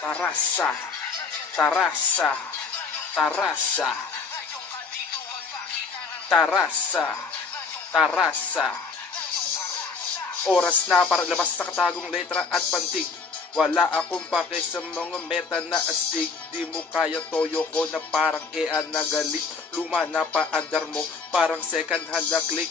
Tarasa, tarasa, tarasa, tarasa, tarasa. Oras na para labas sa katagong letra at pantig. Wala akong pake sa mga meta na astig. Di mo kaya toyo ko na parang nagalit. Luma na paandar mo parang second hand na click.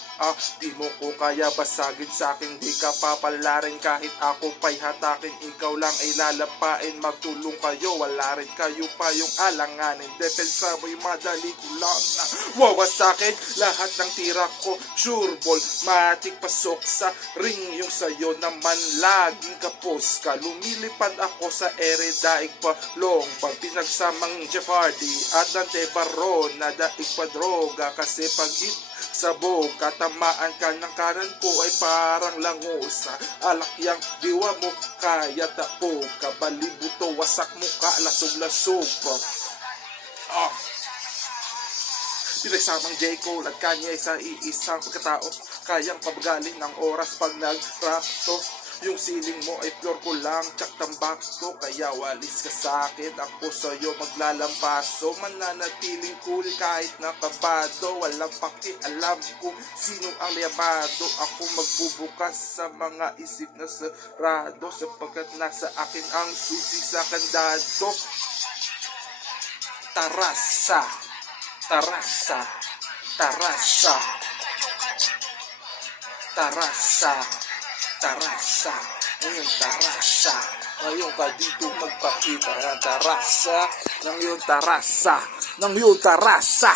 Di mo ko kaya basagin sa akin. Di ka papalarin kahit ako pa'y hatakin. Ikaw lang ay lalapain. Magtulong kayo, wala rin kayo pa yung alanganin. Depensa mo'y madali ko lang na wawasakin. Lahat ng tira ko sure ball, matik pasok sa ring. Yung sayo naman laging kapos ka. Lumilipad ako sa ere daig pa long. Pag pinagsamang Jeff Hardy at Dante Barona, daig pa droga. Kasi pag hit sa boga, tamaan ka ng kanan ko ay parang langosa. Alakyang diwa mo kaya tapo ka. Balibuto wasak muka, lasog-lasog pa. Pinagsamang J. Cole at Kanye sa iisang pagkatao. Kayang pabagalin ng oras pag nag-rap to. Yung siling mo ay floor ko lang, tsak tambak to. Kaya walis ka sa'kin, ako sa'yo maglalampaso. Mananatiling cool kahit nakabado. Walang pakialam kung sino ang liyabado. Ako magbubukas sa mga isip na sarado, sapagkat nasa akin ang susi sa kandado. Tarasa, tarasa, tarasa, tarasa, tarasa, ngayon tarasa, ngayon ka dito magpakita ng tarasa, ng iyong tarasa, ng iyong tarasa.